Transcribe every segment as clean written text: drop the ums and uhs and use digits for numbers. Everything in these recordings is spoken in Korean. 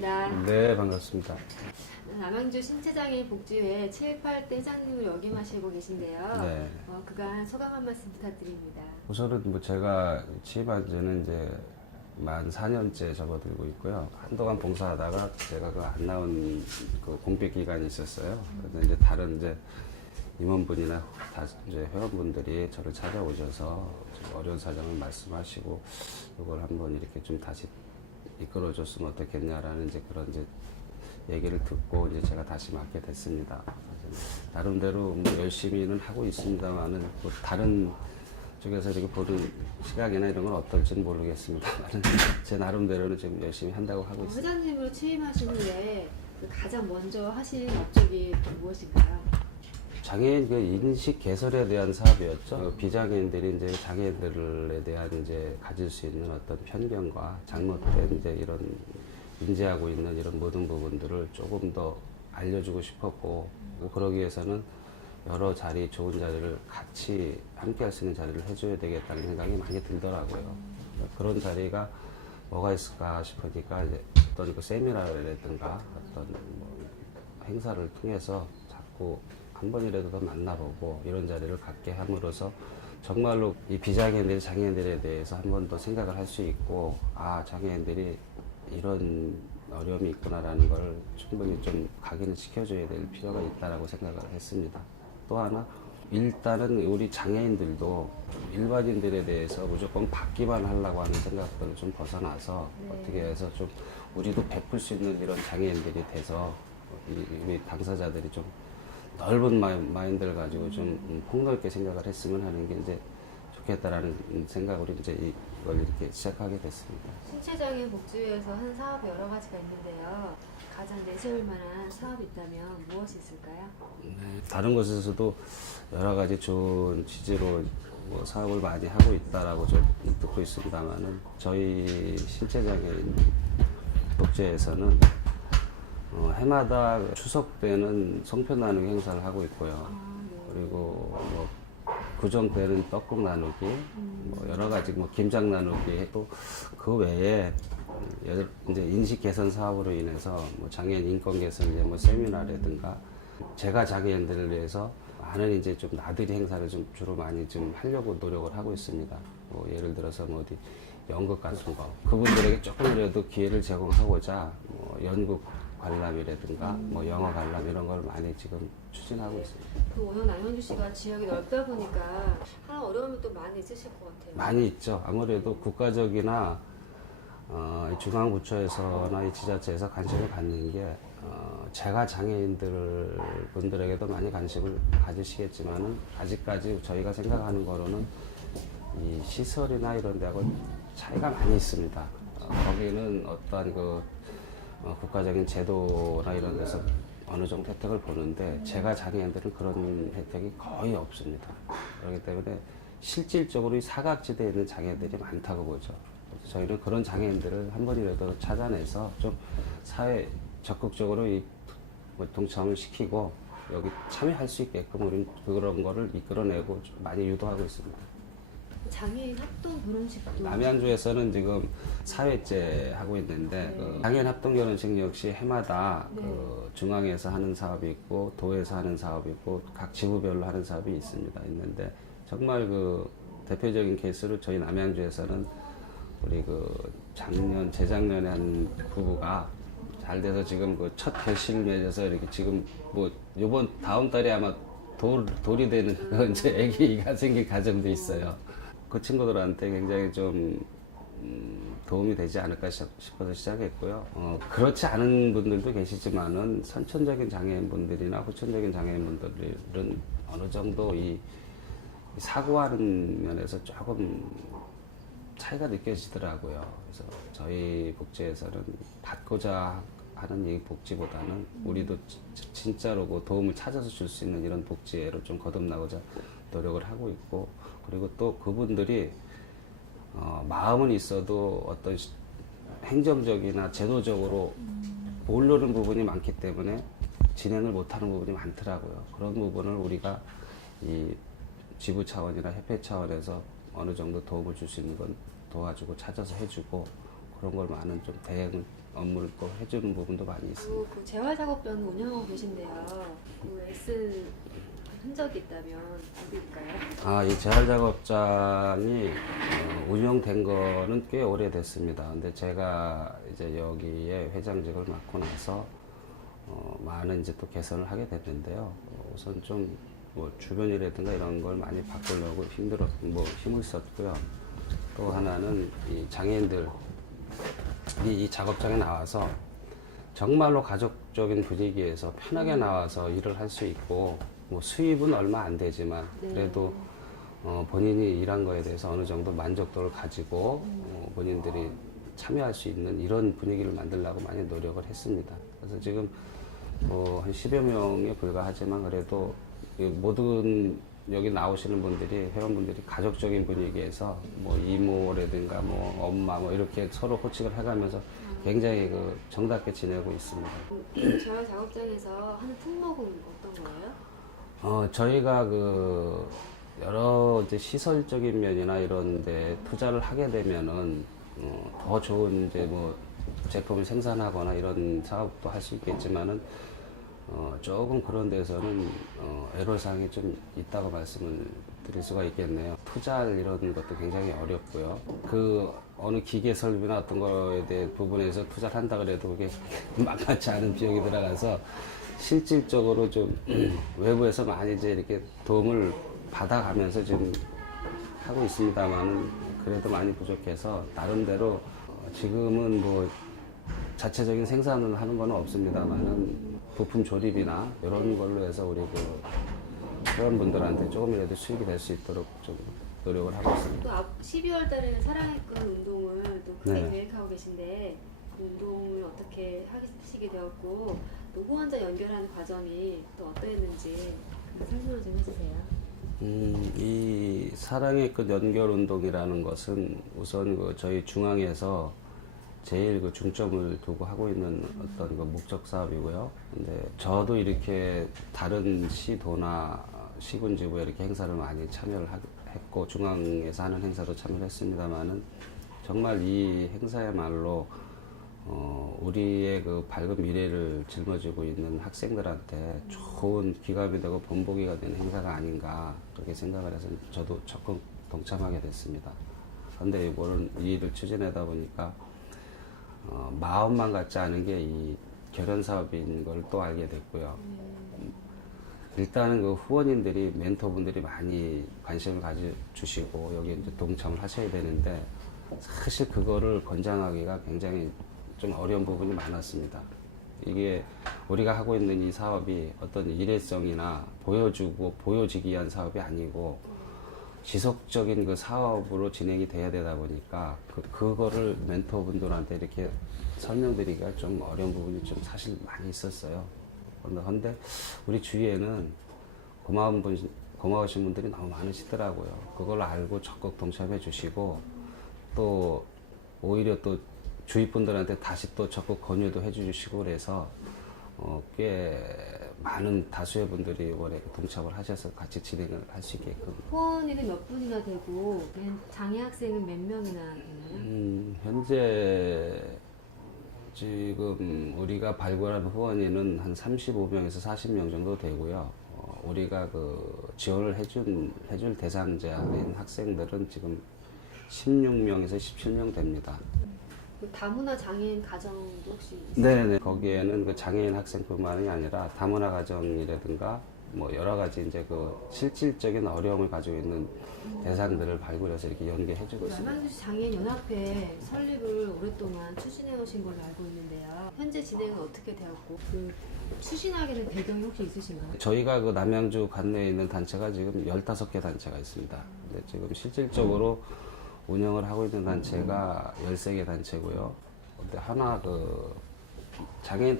반갑습니다. 네, 반갑습니다. 남양주 신체장애인 복지회 7.8 회장님을 역임하시고 계신데요. 네. 그간 소감 한 말씀 부탁드립니다. 우선은 제가 취임한 지는 이제 만 4년째 접어들고 있고요. 한동안 봉사하다가 제가 그 안 나온 그 공백 기간이 있었어요. 그래서 이제 다른 이제 임원분이나 이제 회원분들이 저를 찾아오셔서 좀 어려운 사정을 말씀하시고 이걸 한번 이렇게 좀 다시 이끌어줬으면 어떻겠냐라는 이제 그런 이제 얘기를 듣고 이제 제가 다시 맡게 됐습니다. 나름대로 열심히는 하고 있습니다만은 다른 쪽에서 이렇게 보는 시각이나 이런 건 어떨지는 모르겠습니다만은 제 나름대로는 지금 열심히 한다고 하고 있습니다. 회장님으로 취임하신 후에 가장 먼저 하신 업적이 무엇인가요? 장애인 그 인식 개설에 대한 사업이었죠. 비장애인들이 이제 장애인들에 대한 이제 가질 수 있는 어떤 편견과 잘못된 이제 이런 인지하고 있는 이런 모든 부분들을 조금 더 알려주고 싶었고, 그러기 위해서는 여러 자리, 좋은 자리를 같이 함께 할 수 있는 자리를 해줘야 되겠다는 생각이 많이 들더라고요. 그런 자리가 뭐가 있을까 싶으니까 이제 어떤 그 세미나라든가 어떤 뭐 행사를 통해서 자꾸 한 번이라도 더 만나보고 이런 자리를 갖게 함으로써 정말로 이 비장애인들이 장애인들에 대해서 한 번 더 생각을 할 수 있고, 아, 장애인들이 이런 어려움이 있구나라는 걸 충분히 좀 각인을 시켜줘야 될 필요가 있다라고 생각을 했습니다. 또 하나, 일단은 우리 장애인들도 일반인들에 대해서 무조건 받기만 하려고 하는 생각들을 좀 벗어나서 어떻게 해서 좀 우리도 베풀 수 있는 이런 장애인들이 돼서 우리 당사자들이 좀 넓은 마인드를 가지고 좀 폭넓게 생각을 했으면 하는 게 이제 좋겠다라는 생각으로 이제 이걸 이렇게 시작하게 됐습니다. 신체장애인 복지회에서 한 사업이 여러 가지가 있는데요. 가장 내세울 만한 사업이 있다면 무엇이 있을까요? 네, 다른 곳에서도 여러 가지 좋은 취지로 뭐 사업을 많이 하고 있다라고 좀 듣고 있습니다만은 저희 신체장애인 복지회에서는 해마다 추석 때는 송편 나누기 행사를 하고 있고요. 그리고 뭐 구정 때는 떡국 나누기, 뭐 여러 가지 뭐 김장 나누기, 또 그 외에 이제 인식 개선 사업으로 인해서 뭐 장애인 인권 개선 이제 뭐 세미나라든가 제가 장애인들을 위해서 많은 이제 좀 나들이 행사를 좀 주로 많이 좀 하려고 노력을 하고 있습니다. 뭐 예를 들어서 뭐 어디 연극 같은 거 그분들에게 조금이라도 기회를 제공하고자 뭐 연극 관람이라든가 뭐 영어 관람 이런 걸 많이 지금 추진하고 있습니다. 워낙 남양주시가 지역이 넓다 보니까 하나 어려움이 또 많이 있으실 것 같아요. 많이 있죠. 아무래도 국가적이나 중앙부처에서나 이 지자체에서 관심을 갖는 게 제가 장애인들 분들에게도 많이 관심을 가지시겠지만은 아직까지 저희가 생각하는 거로는 이 시설이나 이런 데하고 차이가 많이 있습니다. 거기는 어떠한 그 국가적인 제도나 이런 데서 어느 정도 혜택을 보는데 제가 장애인들은 그런 혜택이 거의 없습니다. 그렇기 때문에 실질적으로 이 사각지대에 있는 장애인들이 많다고 보죠. 그래서 저희는 그런 장애인들을 한 번이라도 찾아내서 좀 사회 적극적으로 동참을 시키고 여기 참여할 수 있게끔 우리는 그런 거를 이끌어내고 좀 많이 유도하고 있습니다. 장애인 합동 결혼식도 남양주에서는 지금 4회째 하고 있는데 그 장애인 합동 결혼식 역시 해마다 그 중앙에서 하는 사업이 있고 도에서 하는 사업이 있고 각 지구별로 하는 사업이 있는데 정말 그 대표적인 케이스로 저희 남양주에서는 우리 그 재작년에 한 부부가 잘 돼서 지금 그 첫 결실을 맺어서 이렇게 지금 뭐 요번 다음 달에 아마 돌이 되는 그 이제 아기가 생길 가정도 있어요. 그 친구들한테 굉장히 좀 도움이 되지 않을까 싶어서 시작했고요. 그렇지 않은 분들도 계시지만은 선천적인 장애인분들이나 후천적인 장애인분들은 어느 정도 이 사고하는 면에서 조금 차이가 느껴지더라고요. 그래서 저희 복지에서는 받고자 하는 이 복지보다는 우리도 진짜로 그 도움을 찾아서 줄 수 있는 이런 복지로 좀 거듭나고자 노력을 하고 있고, 그리고 또 그분들이 마음은 있어도 어떤 행정적이나 제도적으로 모르는 부분이 많기 때문에 진행을 못하는 부분이 많더라고요. 그런 부분을 우리가 이 지부 차원이나 협회 차원에서 어느 정도 도움을 줄 수 있는 건 도와주고 찾아서 해주고 그런 걸 많은 좀 대응을 업무를 또 해주는 부분도 많이 있습니다. 그리고 그 재활작업장을 운영하고 계신데요. 그 애쓴 흔적이 있다면 어디일까요? 이 재활작업장이 운영된 거는 꽤 오래됐습니다. 근데 제가 이제 여기에 회장직을 맡고 나서 많은 이제 또 개선을 하게 됐는데요. 우선 좀 뭐 주변이라든가 이런 걸 많이 바꾸려고 힘을 썼고요. 또 하나는 이 장애인들이 이 작업장에 나와서 정말로 가족적인 분위기에서 편하게 나와서 일을 할 수 있고, 뭐 수입은 얼마 안 되지만 그래도 본인이 일한 거에 대해서 어느 정도 만족도를 가지고 본인들이 참여할 수 있는 이런 분위기를 만들려고 많이 노력을 했습니다. 그래서 지금 한 10여 명에 불과하지만 그래도 모든 여기 나오시는 분들이, 회원분들이 가족적인 분위기에서 뭐 이모라든가 뭐 엄마 뭐 이렇게 서로 호칭을 해가면서 굉장히 정답게 지내고 있습니다. 재활작업장에서 하는 특목은 어떤 거예요? 저희가 여러 이제 시설적인 면이나 이런 데 투자를 하게 되면은 더 좋은 이제 뭐 제품을 생산하거나 이런 사업도 할 수 있겠지만은 조금 그런 데서는 애로사항이 좀 있다고 말씀을 드릴 수가 있겠네요. 투자할 이런 것도 굉장히 어렵고요. 어느 기계 설비나 어떤 거에 대해 부분에서 투자를 한다 그래도 그게 만만치 않은 비용이 들어가서 실질적으로 좀 외부에서 많이 이제 이렇게 도움을 받아가면서 지금 하고 있습니다만은 그래도 많이 부족해서 나름대로 지금은 뭐 자체적인 생산을 하는 건 없습니다만은 부품 조립이나 이런 걸로 해서 우리 회원분들한테 조금이라도 수익이 될 수 있도록 좀 노력을 하고 있습니다. 또 12월 달에는 사랑의 끈 운동을 또 크게 네. 계획하고 계신데 그 운동을 어떻게 하시게 되었고 또 후원자 연결하는 과정이 또 어떠했는지 설명을 좀 해주세요. 이 사랑의 끝 연결 운동이라는 것은 우선 저희 중앙에서 제일 중점을 두고 하고 있는 어떤 목적 사업이고요. 근데 저도 이렇게 다른 시도나 시군지구에 이렇게 행사를 많이 참여를 했고 중앙에서 하는 행사도 참여를 했습니다만은 정말 이 행사야말로 우리의 밝은 미래를 짊어지고 있는 학생들한테 좋은 기감이 되고 본보기가 되는 행사가 아닌가 그렇게 생각을 해서 저도 적극 동참하게 됐습니다. 그런데 이 일을 추진하다 보니까 마음만 같지 않은 게 이 결연 사업인 걸 또 알게 됐고요. 일단은 후원인들이 멘토분들이 많이 관심을 가져주시고 여기 이제 동참을 하셔야 되는데 사실 그거를 권장하기가 굉장히 좀 어려운 부분이 많았습니다. 이게 우리가 하고 있는 이 사업이 어떤 일회성이나 보여지기 위한 사업이 아니고 지속적인 사업으로 진행이 돼야 되다 보니까 그거를 멘토분들한테 이렇게 설명드리기가 좀 어려운 부분이 좀 사실 많이 있었어요. 그런데 우리 주위에는 고마우신 분들이 너무 많으시더라고요. 그걸 알고 적극 동참해 주시고 또 오히려 또 주위 분들한테 다시 또 적극 권유도 해주시고 그래서 꽤 많은 다수의 분들이 이번에 동참을 하셔서 같이 진행을 할 수 있게끔. 후원인은 몇 분이나 되고 장애 학생은 몇 명이나 되나요? 현재 지금 우리가 발굴한 후원인은 한 35명에서 40명 정도 되고요. 우리가 지원을 해줄 대상자인 학생들은 지금 16명에서 17명 됩니다. 다문화 장애인 가정도 혹시 있어요? 네네. 거기에는 장애인 학생뿐만이 아니라 다문화 가정이라든가 뭐 여러 가지 이제 실질적인 어려움을 가지고 있는 대상들을 발굴해서 이렇게 연계해주고 있습니다. 남양주시 장애인 연합회 설립을 오랫동안 추진해 오신 걸로 알고 있는데요. 현재 진행은 어떻게 되었고 추진하게 된 배경이 혹시 있으신가요? 저희가 남양주 관내에 있는 단체가 지금 15개 단체가 있습니다. 근데 지금 실질적으로 운영을 하고 있는 단체가 13개 단체고요. 근데 하나 장애인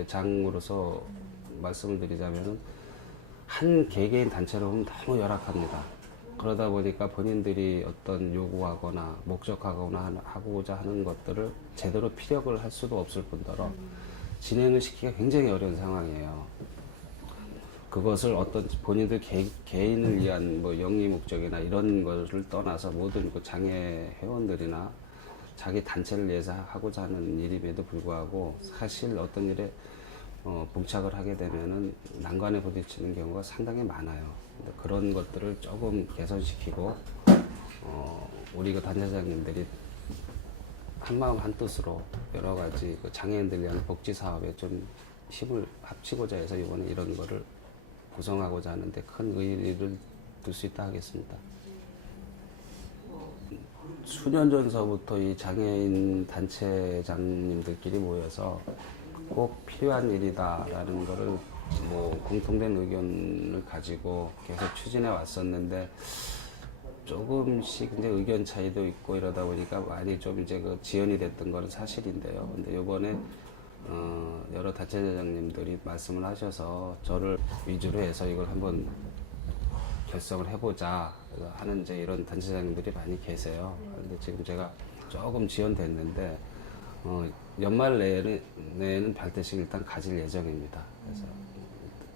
단체장으로서 말씀을 드리자면은 한 개개인 단체로 보면 너무 열악합니다. 그러다 보니까 본인들이 어떤 요구하거나 목적하거나 하고자 하는 것들을 제대로 피력을 할 수도 없을 뿐더러 진행을 시키기가 굉장히 어려운 상황이에요. 그것을 어떤 본인들 개인을 위한 영리 목적이나 이런 것을 떠나서 모든 장애 회원들이나 자기 단체를 위해서 하고자 하는 일임에도 불구하고 사실 어떤 일에 봉착을 하게 되면은 난관에 부딪히는 경우가 상당히 많아요. 근데 그런 것들을 조금 개선시키고 우리 그 단체장님들이 한마음 한뜻으로 여러 가지 그 장애인들 위한 복지 사업에 좀 힘을 합치고자 해서 이번에 이런 거를 구성하고자 하는데 큰 의의를 둘 수 있다 하겠습니다. 수년 전서부터 이 장애인 단체장님들끼리 모여서 꼭 필요한 일이다라는 거를 뭐 공통된 의견을 가지고 계속 추진해 왔었는데 조금씩 이제 의견 차이도 있고 이러다 보니까 많이 좀 이제 그 지연이 됐던 거는 사실인데요. 근데 이번에 여러 단체장님들이 말씀을 하셔서 저를 위주로 해서 이걸 한번 결성을 해보자 하는 이제 이런 단체장님들이 많이 계세요. 근데 지금 제가 조금 지연됐는데 연말 내에는 발대식 일단 가질 예정입니다. 그래서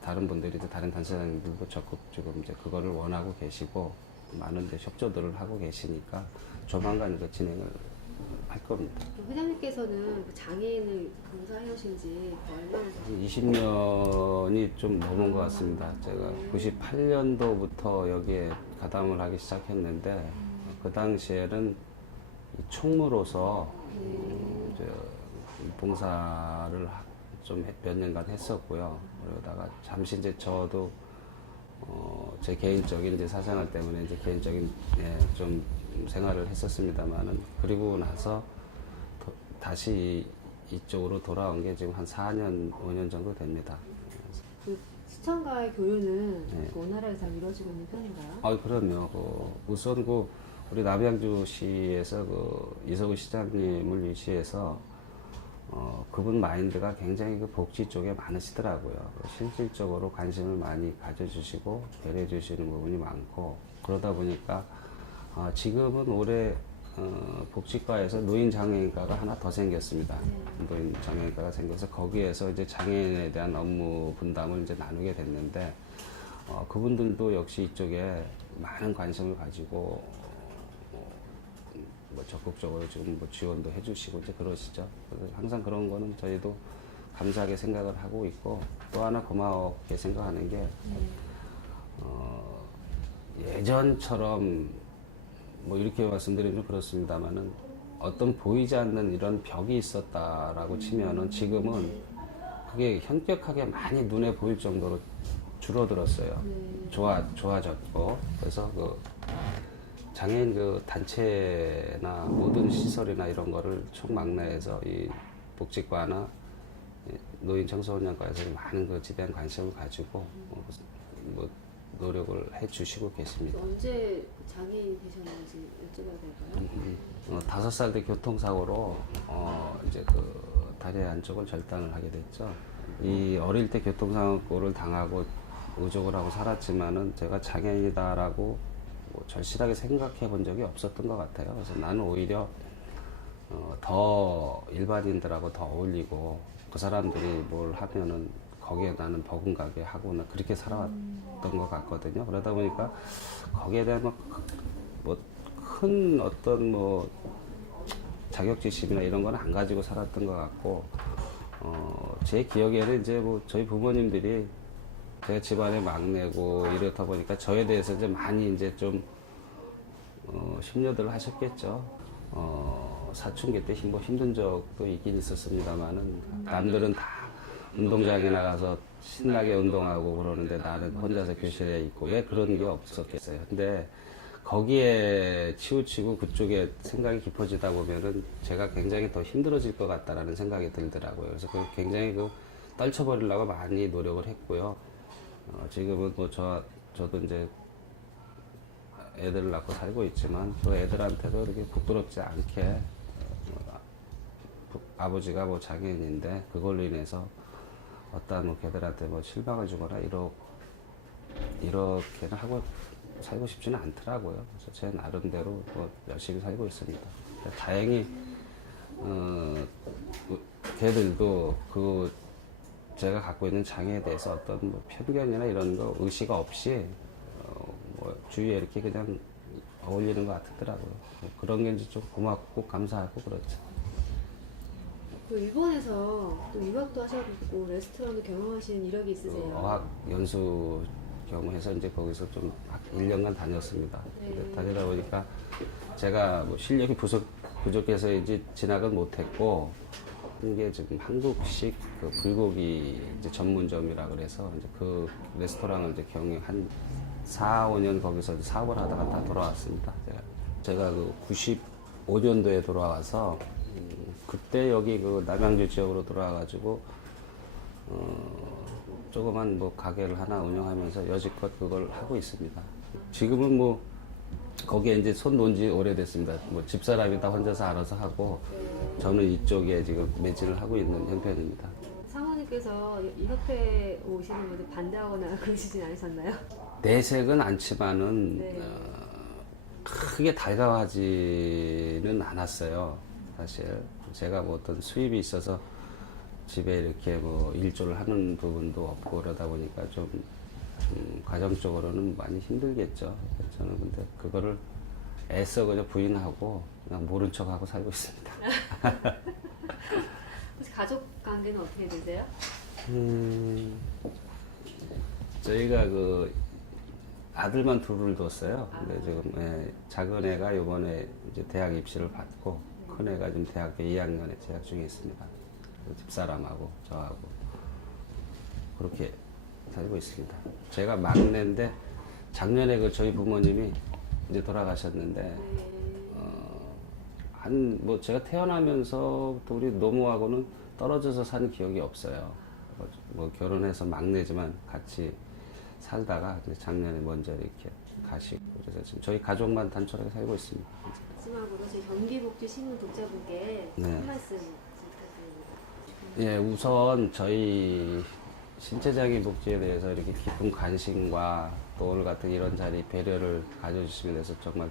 다른 분들이도 다른 단체장님들도 적극 지금 이제 그거를 원하고 계시고 많은 데 협조들을 하고 계시니까 조만간 이거 진행을 할 겁니다. 회장님께서는 그 장애인을 봉사해 오신 지 얼마나 되셨어요? 20년이 좀 넘은 것 같습니다. 제가 98년도부터 여기에 가담을 하기 시작했는데 그 당시에는 총무로서 이제 봉사를 좀 몇 년간 했었고요. 그러다가 잠시 이제 저도 제 개인적인 이제 사생활 때문에 이제 개인적인 좀 생활을 했었습니다만은 그리고 나서 다시 이쪽으로 돌아온 게 지금 한 4년, 5년 정도 됩니다. 그 시청과의 교류는 네. 원활하게 잘 이루어지고 있는 편인가요? 아, 그럼요. 우선 우리 남양주시에서 이석우 시장님을 위시해서 그분 마인드가 굉장히 그 복지 쪽에 많으시더라고요. 실질적으로 관심을 많이 가져주시고 배려해 주시는 부분이 많고 그러다 보니까 지금은 올해 복지과에서 노인 장애인과가 하나 더 생겼습니다. 노인 장애인과가 생겨서 거기에서 이제 장애인에 대한 업무 분담을 이제 나누게 됐는데 그분들도 역시 이쪽에 많은 관심을 가지고 뭐 적극적으로 지금 뭐 지원도 해주시고 이제 그러시죠. 그래서 항상 그런 거는 저희도 감사하게 생각을 하고 있고 또 하나 고맙게 생각하는 게 예전처럼 뭐 이렇게 말씀드리면 좀 그렇습니다만은 어떤 보이지 않는 이런 벽이 있었다라고 치면은 지금은 그게 현격하게 많이 눈에 보일 정도로 줄어들었어요. 좋아졌고 그래서 장애인 단체나 모든 시설이나 이런 거를 총망라해서 이 복지과나 노인 청소년과에서 많은 지대한 관심을 가지고 뭐 노력을 해 주시고 계십니다. 언제 장애인 되셨는지 여쭤봐도 될까요? 5살 때 교통사고로 이제 다리 한쪽을 절단을 하게 됐죠. 이 어릴 때 교통사고를 당하고 의족을 하고 살았지만은 제가 장애인이다라고 뭐 절실하게 생각해 본 적이 없었던 것 같아요. 그래서 나는 오히려 더 일반인들하고 더 어울리고 그 사람들이 뭘 하면은 거기에 나는 버금가게 하거나 그렇게 살아왔던 것 같거든요. 그러다 보니까 거기에 대한 큰 어떤 자격지심이나 이런 건 안 가지고 살았던 것 같고 제 기억에는 이제 저희 부모님들이 제가 집안의 막내고 이렇다 보니까 저에 대해서 이제 많이 이제 좀 심려들 하셨겠죠. 사춘기 때 힘든 적도 있긴 있었습니다만은 남들은 다 운동장에 나가서 신나게 운동하고 그러는데 나는 혼자서 교실에 있고 왜 그런 게 없었겠어요. 근데 거기에 치우치고 그쪽에 생각이 깊어지다 보면은 제가 굉장히 더 힘들어질 것 같다라는 생각이 들더라고요. 그래서 굉장히 떨쳐버리려고 많이 노력을 했고요. 지금은 저도 이제 애들을 낳고 살고 있지만 그 애들한테도 이렇게 부끄럽지 않게 아버지가 장애인인데 그걸로 인해서 어떤 걔들한테 실망을 주거나 이렇게는 하고 살고 싶지는 않더라고요. 그래서 제 나름대로 열심히 살고 있습니다. 다행히 걔들도 제가 갖고 있는 장애에 대해서 어떤 편견이나 이런 거 의식 없이 주위에 이렇게 그냥 어울리는 것 같더라고요. 그런 게 이제 좀 고맙고 감사하고 그렇죠. 그 일본에서 또 유학도 하셨고 레스토랑도 경영하신 이력이 있으세요. 어학 연수 경험해서 이제 거기서 좀 1년간 다녔습니다. 네. 다니다 보니까 제가 뭐 실력이 부족해서 이제 진학은 못했고 이게 지금 한국식 그 불고기 이제 전문점이라 그래서 이제 그 레스토랑을 이제 경영 한 4, 5년 거기서 이제 사업을 하다가 다 돌아왔습니다. 제가 그 95년도에 돌아와서 그때 여기 그 남양주 지역으로 돌아와가지고 조그만 뭐 가게를 하나 운영하면서 여지껏 그걸 하고 있습니다. 지금은 뭐 거기에 이제 손 놓은 지 오래됐습니다. 뭐 집사람이 다 혼자서 알아서 하고 저는 이쪽에 지금 매진을 하고 있는 형편입니다. 사모님께서 이 협회에 오시는 분들 반대하거나 그러시진 않으셨나요? 내색은 않지만은 네. 크게 달가워하지는 않았어요. 사실 제가 뭐 어떤 수입이 있어서 집에 이렇게 뭐 일조를 하는 부분도 없고 그러다 보니까 좀 가정적으로는 많이 힘들겠죠. 저는 근데 그거를 애써 그냥 부인하고 그냥 모른 척하고 살고 있습니다. 혹시 가족 관계는 어떻게 되세요? 저희가 그 아들만 둘을 뒀어요. 근데 지금 작은 애가 이번에 이제 대학 입시를 받고 큰 애가 지금 대학교 2학년에 재학 중에 있습니다. 그 집사람하고 저하고 그렇게 살고 있습니다. 제가 막내인데 작년에 그 저희 부모님이 이제 돌아가셨는데 한 뭐 제가 태어나면서부터 우리 노모하고는 떨어져서 산 기억이 없어요. 뭐 결혼해서 막내지만 같이 살다가 이제 작년에 먼저 이렇게 가시고 그래서 지금 저희 가족만 단촐하게 살고 있습니다. 마지막으로 저희 경기복지 시민 독자분께 네. 한 말씀 부탁드립니다. 예, 우선 저희 신체적인 복지에 대해서 이렇게 깊은 관심과 또 오늘 같은 이런 자리 배려를 가져주시면 돼서 정말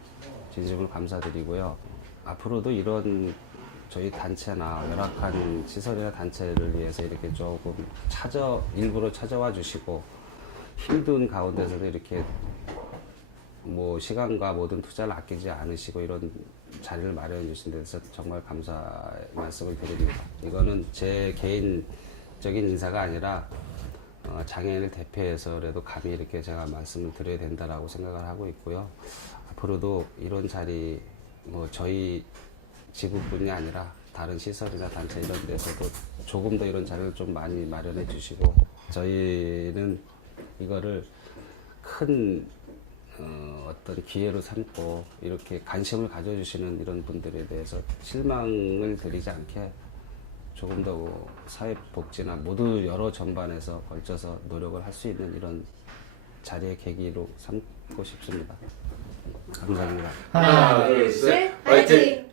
진심으로 감사드리고요. 앞으로도 이런 저희 단체나 열악한 시설이나 단체를 위해서 이렇게 조금 일부러 찾아와 주시고 힘든 가운데서도 이렇게 뭐 시간과 모든 투자를 아끼지 않으시고 이런 자리를 마련해 주신 데서 정말 감사 말씀을 드립니다. 이거는 제 개인적인 인사가 아니라 장애인을 대표해서라도 감히 이렇게 제가 말씀을 드려야 된다라고 생각을 하고 있고요. 앞으로도 이런 자리 뭐 저희 지구뿐이 아니라 다른 시설이나 단체 이런 데서도 조금 더 이런 자리를 좀 많이 마련해 주시고 저희는 이거를 큰 어떤 기회로 삼고 이렇게 관심을 가져주시는 이런 분들에 대해서 실망을 드리지 않게 조금 더 사회복지나 모두 여러 전반에서 걸쳐서 노력을 할 수 있는 이런 자리의 계기로 삼고 싶습니다. 감사합니다. 하나, 둘, 셋, 화이팅!